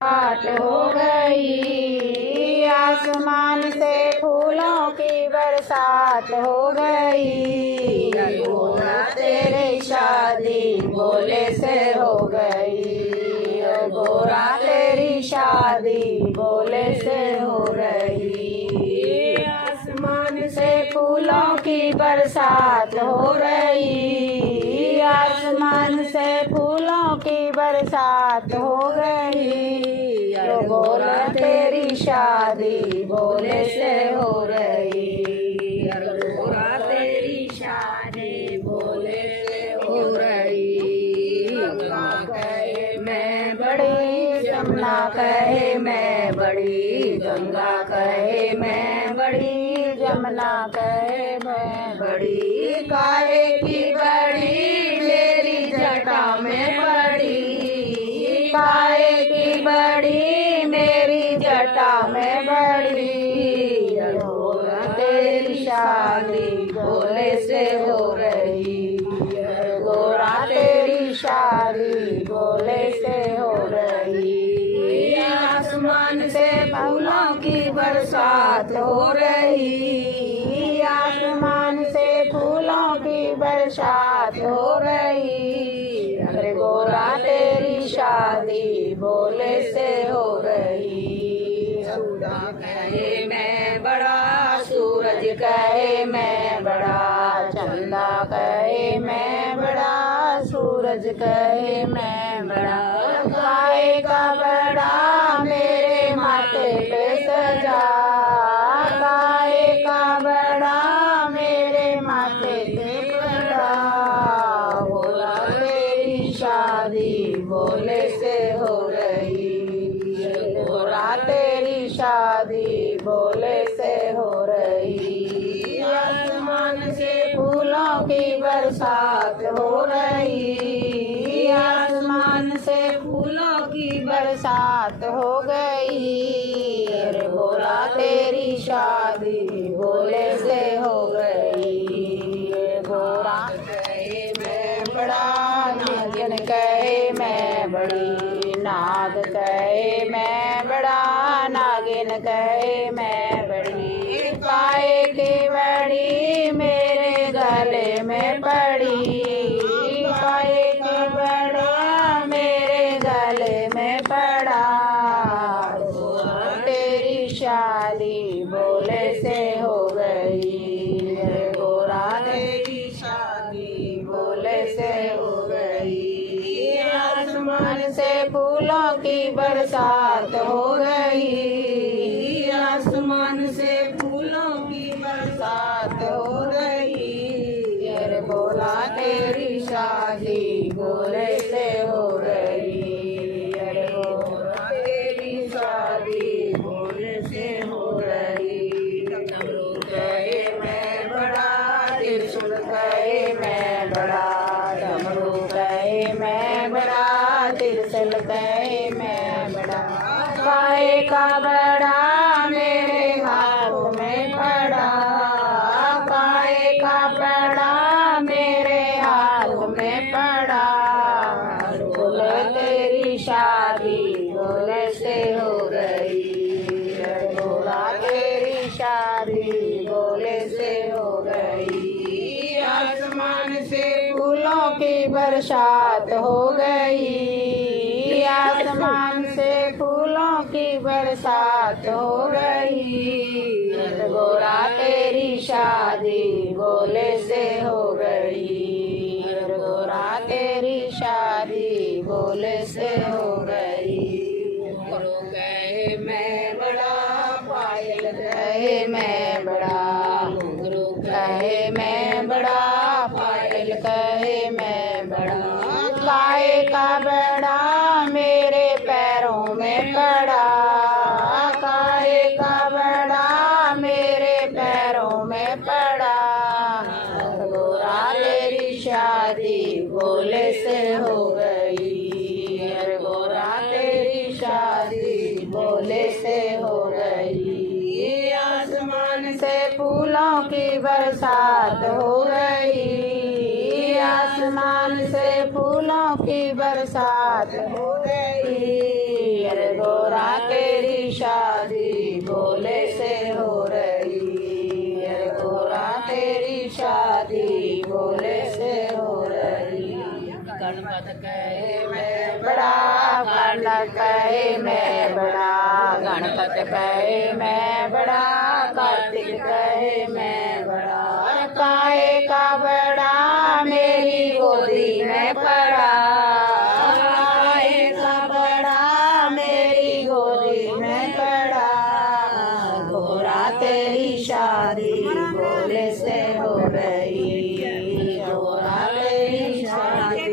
बात हो गई, आसमान से फूलों की बरसात हो गई। गोरा तेरी शादी बोले से हो गई, गोरा तेरी शादी बोले से हो रही। आसमान से फूलों की बरसात हो रही, आसमान से फूलों की बरसात हो गई। गोरा तेरी शादी बोले से हो रही, गोरा तेरी शादी बोले से हो रही। गंगा कहे मैं बड़ी, जमुना कहे मैं बड़ी, गंगा कहे मैं बड़ी, जमुना कहे मैं बड़ी। काहे की बड़ी मेरी जटा में पड़ी, काहे की बड़ी मेरी जटा में बड़ी। गोरा तेरी शादी बोले से हो रही, गोरा तेरी शादी बोले से हो रही। आसमान से फूलों की बरसात हो रही, आसमान से फूलों की बरसात हो रही। अरे गोरा तेरी शादी बोले से हो रही। सूरा कहे मैं बड़ा, सूरज कहे मैं बड़ा, चंदा कहे मैं बड़ा, सूरज कहे मैं बड़ा। काहे का बड़ा मेरे माथे पे सजा, काहे का बड़ा मेरे माथे पे बड़ा। गोरा तेरी शादी बोले से हो रही, गोरा तेरी शादी बोले से हो रही। आसमान से फूलों की बरसात हो रही, आसमान से फूलों की बरसात हो गई। अरे गोरा तेरी शादी बोले से हो गई। गोरा कहे मैं बड़ा, नागिन कहे मैं बड़ी, नाग कहे मैं बड़ा, नागिन कहे मैं बड़ी। काहे की बड़ी मेरे गले में पड़ी, काहे की बड़ा मेरे गले में पड़ा। गोरा तेरी शादी बोले से हो गई, गोरा तेरी शादी बोले से हो गई। आसमान से फूलों की बरसात हो गई, आसमान से फूलों की बरसात हो गई। अरे गोरा तेरी शादी बोले से हो गई, अरे गोरा तेरी शादी बोले से हो गई। डमरू कहे मैं बड़ा, त्रिशूल कहे मैं बड़ा, डमरू कहे मैं बड़ा, त्रिशूल कहे मैं बड़ा। काहे का बड़ा मेरे हाथ में पड़ा, काहे का बड़ा मेरे हाथ में पड़ा। बोले तेरी शादी बोले से हो गई, गोरा तेरी शादी बोले से हो गई। आसमान से फूलों की बरसात हो गई, आसमान से फूलों की बरसात हो गई। गोरा तेरी शादी बोले से हो गई, गोरा तेरी शादी बोले से हो गई। घुंघरू कहे मैं बड़ा, पायल कहे मैं बड़ा, घुंघरू कहे मैं बड़ा, पायल कहे मैं बड़ा। काहे का बड़ा मेरे पैरों में पड़ा, काहे का बड़ा मेरे पैरों में पड़ा। गोरा तेरी शादी बोले से हो गई, गोरा तेरी शादी बोले से हो गई। आसमान से फूलों की बरसात हो गई, आसमान से फूलों की बरसात हो गई। अरे गणपत कहे मैं बड़ा, गणपत कहे मैं बड़ा, कार्तिक कहे मैं बड़ा। काहे का बड़ा मेरी गोदी में पड़ा, काहे का बड़ा मेरी गोदी में पड़ा। गोरा तेरी शादी भोले से हो गई, गोरा तेरी शादी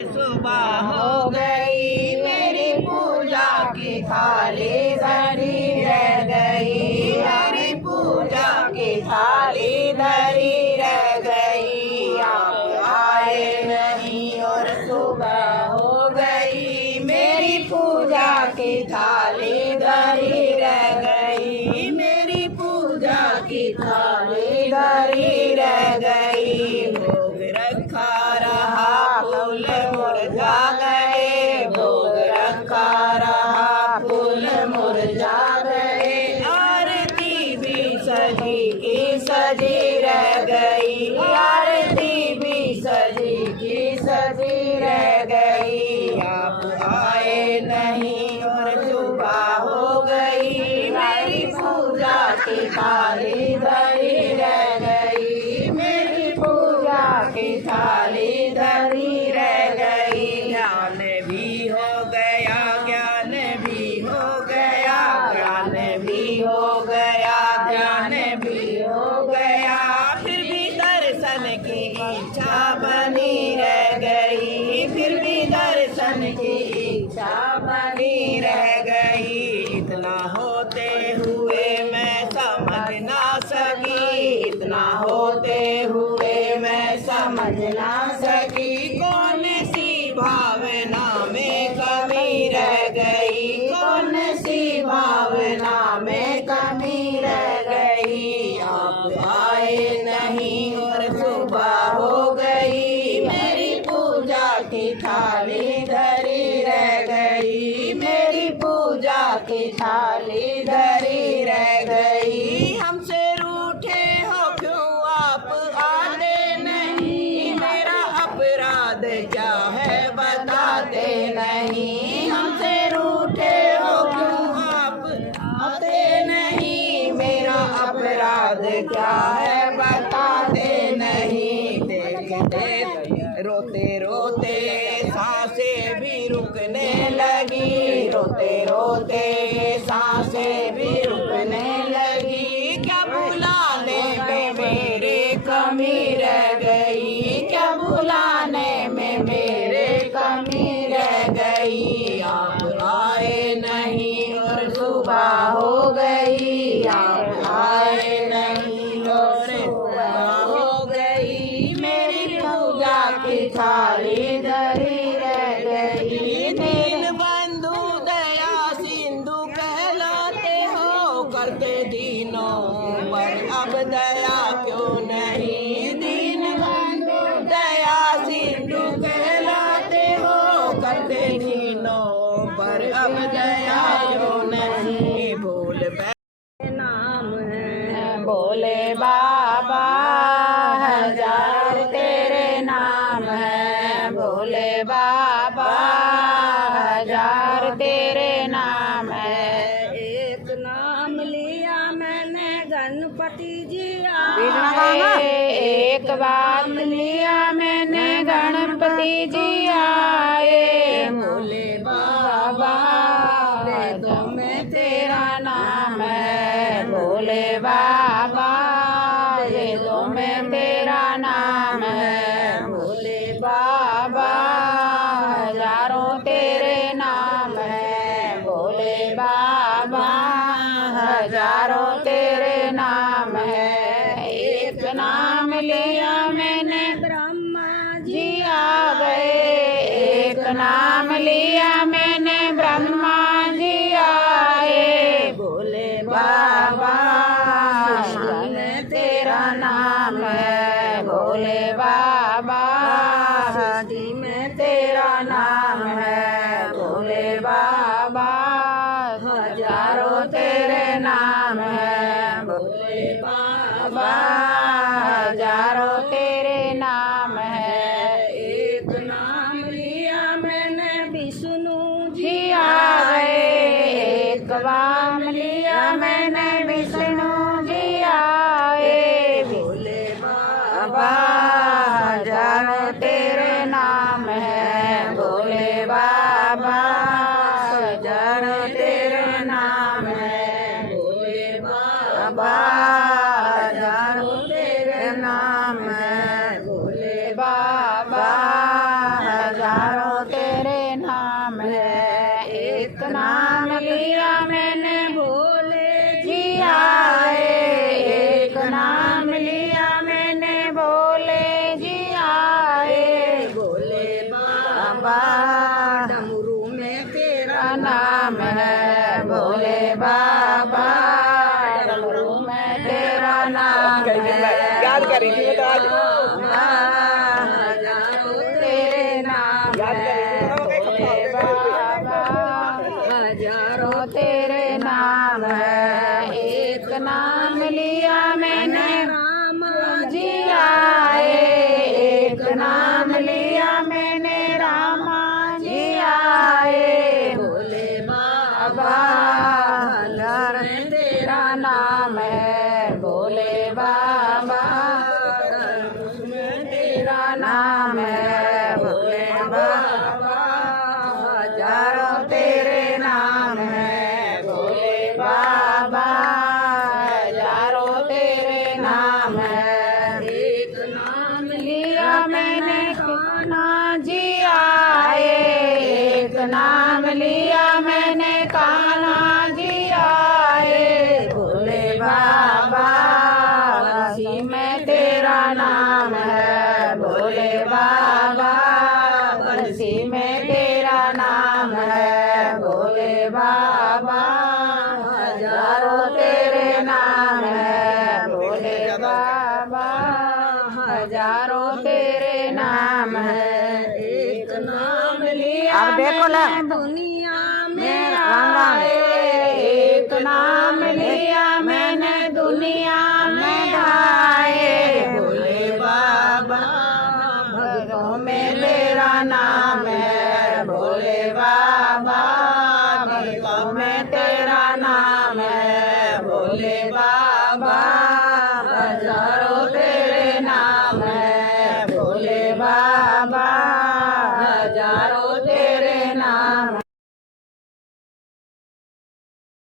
सुबह हो गई, मेरी पूजा की थाली धरी रह गई, मेरी पूजा की थाली धरी रह गई। आप आए नहीं और सुबह हो गई, मेरी पूजा की थाली धरी रह गई, मेरी पूजा की थाली धरी रह गई। भोग रखा रहा फूल मुरझा गए, भोग रखा रहा फूल मुरझा गए। आरती भी सजी की सजी रह गई, आरती भी सजी की सजी रह गई। आप आए नहीं और सुबह हो गई, मेरी पूजा की थाली धरी रह गई, मेरी पूजा की थाली धरी रह गई। ज्ञान भी हो गया, ज्ञान भी हो गया, ज्ञान भी हो गया, ज्ञान भी हो गया। फिर भी दर्शन की इच्छा बनी रह गई, फिर भी दर्शन की इच्छा बनी रह गई। इतना होते हुए मैं समझ ना सकी, इतना होते हुए मैं समझ ना सकी। कौन सी भावना में कमी रह गई, कौन सी भावना में कमी रह गई। आप आए नहीं और सुबह हो गई, मेरी पूजा की थाली धरी रह गई, मेरी पूजा की थाली धरी रह गई। हमसे रूठे हो क्यों आप आते नहीं, मेरा अपराध क्या है बताते नहीं। हमसे रूठे हो क्यों आप आते नहीं, मेरा अपराध क्या है बताते नहीं। देखते रोते रोते सांसें भी रुकने लगी, रोते रोते सांसें भी रुकने लगी। क्या बुलाने में मेरे कमी रह गई, क्या बुलाने में मेरे कमी रह गई। आप आए नहीं और सुबह हो गई, आप आए नहीं और सुबह हो गई। मेरी पूजा की थाली धरी रह गई। दीन बंधु दया सिंधु कहलाते हो, करते दीनों पर अब दया क्यों नहीं। दीन बंधु दया सिंधु कहलाते हो, करते दीनों पर अब दया क्यों नहीं। भोल नाम है भोले बाबा, हजार तेरे नाम है भोले बाबा, हजार तेरे नाम है। एक नाम लिया मैंने गणपति जी आए, एक बात लिया मैंने गणपति जी आए। भोले बाबा वेदों में तेरा नाम है, भोले बाबा वेदों में तेरा नाम है। भोले बाबा हजारों तेरे नाम है, भोले बाबा हजारों तेरे नाम है। एक नाम लिया मैंने ब्रह्मा जी आ गए, एक नाम लिया मैंने ब्रह्मा जी आए। भोले बाबा शिव में तेरा नाम है, भोले बाबा सती में तेरा नाम है। भोले बाबा हजारों तेरे नाम है, भोले बाबा हजारों तेरे नाम है। एक नाम लिया मैंने विष्णु जी आए। एक नाम लिया मैंने विष्णु जी आए। भोले बाबा जानो तेरे नाम है, भोले बाबा जानो तेरे नाम है, भोले बाबा जानो तेरे नाम है, भोले बाबा जानो तेरे नाम है। एक नाम लिया मैंने भोले जी आए। एक नाम लिया मैंने भोले जी आए। भोले बाबा डमरू में तेरा नाम है, भोले बाबा डमरू में तेरा नाम है। याद करी थी मैं तो आज जानो तेरे नाम है, भोले बाबा हजारों तेरे नाम है। एक नाम लिया मैंने राम जी आए। एक नाम लिया मैंने रामा जी आए। भोले बाबा में तेरा नाम है, भोले बाबा में तेरा नाम है, भोले बाबा हजारों तेरे नाम है, भोले बाबा हजारों तेरे नाम है। एक नाम लिया मैंने कान्हा जी आए। एक नाम लिया मैंने कान्हा जी आए। भोले बाबा बंसी में तेरा नाम है, भोले बाबा बंसी में तेरा नाम है, भोले बाबा हजारों तेरे नाम है, भोले बाबा हजारों तेरे नाम है। एक नाम लिया अब देखो ना। मैंने दुनिया में आए। एक नाम लिया मैंने दुनिया में आए। भोले बाबा भक्तों में तेरा नाम है, भोले बाबा भक्तों में तेरा नाम है, भोले बाबा हजारों तेरे नाम है, भोले बाबा हजारों तेरे नाम